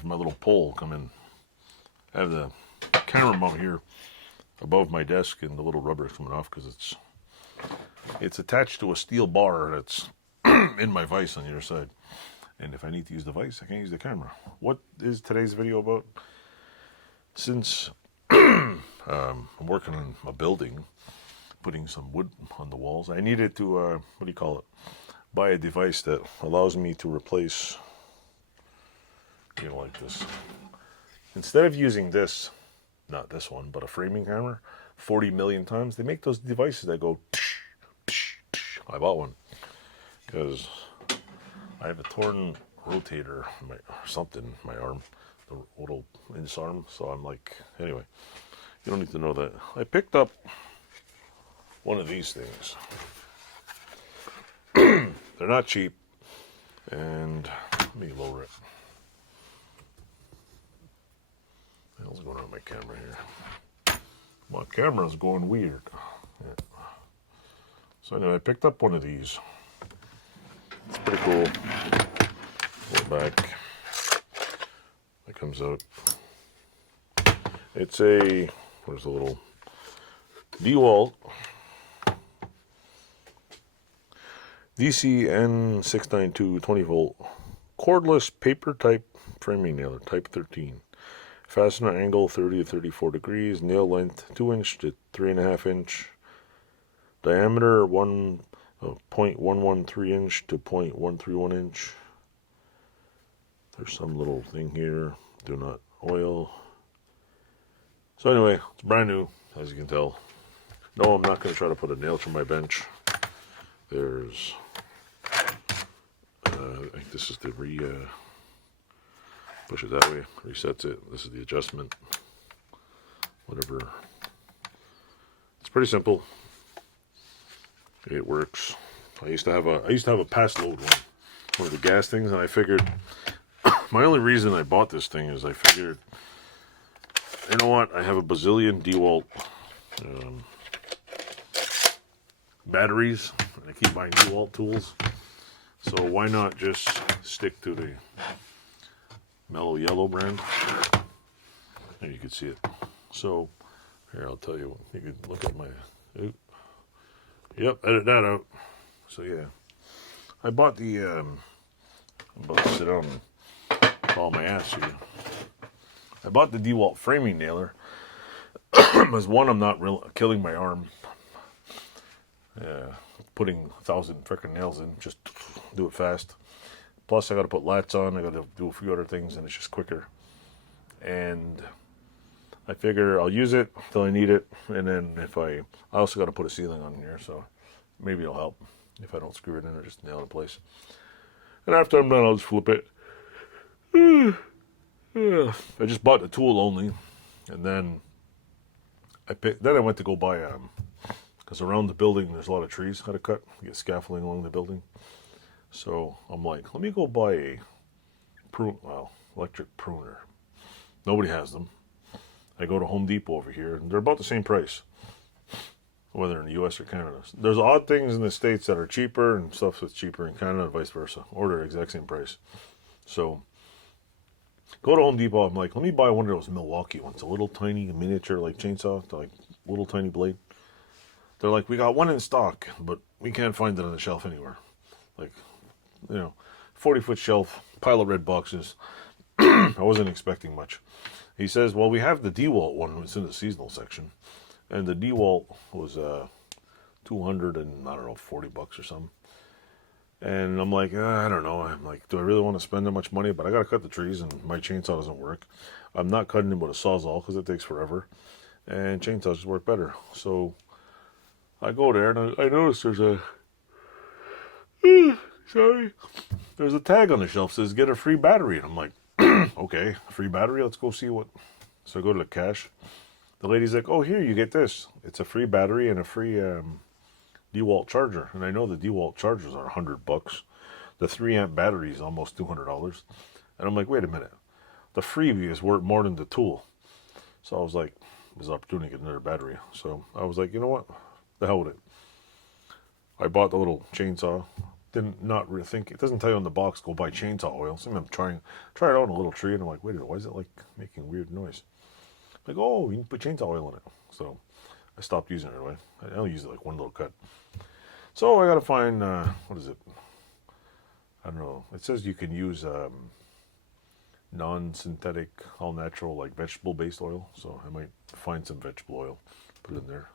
have my little pole come in. I have the camera mount here above my desk, and the little rubber is coming off because it's attached to a steel bar that's in my vise on the other side. And if I need to use the vise, I can't use the camera. What is today's video about? Since I'm working on a building, putting some wood on the walls, I needed to, buy a device that allows me to replace, like this. Instead of using this, not this one, but a framing hammer, 40 million times, they make those devices that go tsh, tsh, tsh. I bought one because I have a torn rotator, in my arm, the little inch arm. So I'm like, anyway, you don't need to know that. I picked up one of these things. They're not cheap, and let me lower it. What the hell's going on with my camera here? My camera's going weird. Yeah. So anyway, I picked up one of these. It's pretty cool. Go back. It comes out. It's where's the little DEWALT DCN692 20-volt cordless paper type framing nailer, type 13. Fastener angle 30 to 34 degrees. Nail length 2 inch to 3.5 inch. Diameter 0.113 inch to 0.131 inch. There's some little thing here. Do not oil. So anyway, it's brand new, as you can tell. No, I'm not going to try to put a nail through my bench. There's, I think this is the push it that way, resets it. This is the adjustment. Whatever. It's pretty simple. It works. I used to have a pass load one of the gas things, and I figured my only reason I bought this thing is I figured, you know what? I have a bazillion DEWALT batteries. I keep buying DEWALT tools, so why not just stick to the mellow yellow brand? And you can see it. So here, I'll tell you. You can look at my. Yep, edit that out. So yeah, I bought the. I'm about to sit down and fall my ass here. I bought the DEWALT framing nailer. As one, I'm not killing my arm. Putting 1,000 freaking nails in, just do it fast. Plus, I got to put lats on. I got to do a few other things, and it's just quicker. And I figure I'll use it till I need it, and then I also got to put a ceiling on here, so maybe it'll help if I don't screw it in or just nail it in place. And after I'm done, I'll just flip it. I just bought the tool only, and then I went to go buy because around the building there's a lot of trees I had to cut, get scaffolding along the building. So I'm like, let me go buy a electric pruner. Nobody has them. I go to Home Depot over here, and they're about the same price, whether in the US or Canada. There's odd things in the States that are cheaper and stuff that's cheaper in Canada and vice versa, or they're the exact same price. So go to Home Depot. I'm like, let me buy one of those Milwaukee ones, a little tiny miniature like chainsaw, like little tiny blade. They're like, we got one in stock, but we can't find it on the shelf anywhere. Like, 40-foot shelf, pile of red boxes. I wasn't expecting much. He says, well, we have the DEWALT one. It's in the seasonal section. And the DEWALT was $240 or something. And I'm like, I don't know. I'm like, do I really want to spend that much money? But I got to cut the trees, and my chainsaw doesn't work. I'm not cutting them with a Sawzall because it takes forever. And chainsaws just work better. So I go there, and I notice there's there's a tag on the shelf that says get a free battery. And I'm like, okay, free battery? Let's go see what. So I go to the cash. The lady's like, oh, here, you get this. It's a free battery and a free DEWALT charger. And I know the DEWALT chargers are $100. The 3-amp battery is almost $200. And I'm like, wait a minute. The freebie is worth more than the tool. So I was like, there's an opportunity to get another battery. So I was like, you know what? The hell with it. I bought the little chainsaw, didn't not really think. It doesn't tell you on the box, go buy chainsaw oil. So I'm try it out on a little tree, and I'm like, wait a minute, why is it like making weird noise? Like, oh, you can put chainsaw oil in it. So I stopped using it right away. I only use it like one little cut. So I gotta find, what is it? I don't know. It says you can use non-synthetic, all-natural, like vegetable-based oil. So I might find some vegetable oil, put it in there.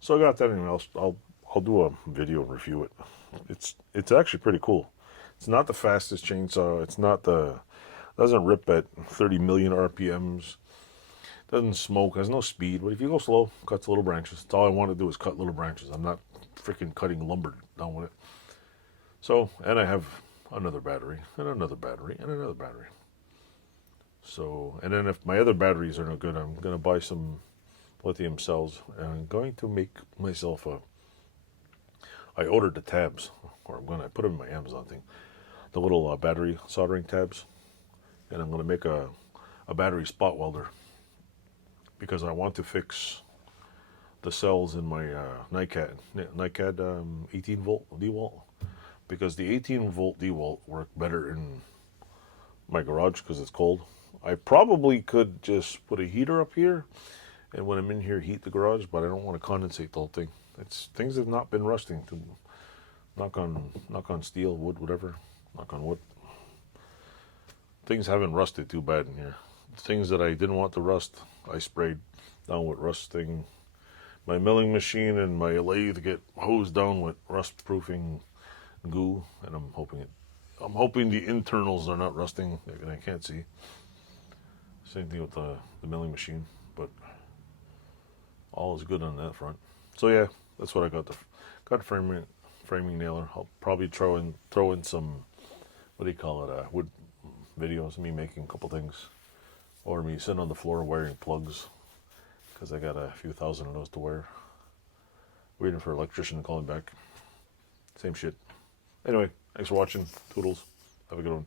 So I got that anyway. I'll do a video and review it. It's actually pretty cool. It's not the fastest chainsaw. It's not doesn't rip at 30 million RPMs. Doesn't smoke. Has no speed. But if you go slow, cuts little branches. That's all I want to do is cut little branches. I'm not freaking cutting lumber down with it. So, and I have another battery, and another battery, and another battery. So, and then if my other batteries are no good, I'm going to buy some lithium cells, and I'm going to make myself I ordered the tabs, or I'm going to put them in my Amazon thing, the little battery soldering tabs, and I'm going to make a battery spot welder, because I want to fix the cells in my NiCad 18 volt DEWALT, because the 18 volt DEWALT work better in my garage because it's cold. I probably could just put a heater up here, and when I'm in here, heat the garage, but I don't want to condensate the whole thing. Things have not been rusting. To knock on steel, wood, whatever. Knock on wood. Things haven't rusted too bad in here. Things that I didn't want to rust, I sprayed down with rusting. My milling machine and my lathe get hosed down with rust proofing goo, and I'm hoping the internals are not rusting. I can't see. Same thing with the milling machine, but all is good on that front. So yeah, that's what I got. Got framing nailer. I'll probably throw in some, what do you call it? Wood videos of me making a couple things, or me sitting on the floor wearing plugs, because I got a few thousand of those to wear. Waiting for an electrician to call me back. Same shit. Anyway, thanks for watching. Toodles. Have a good one.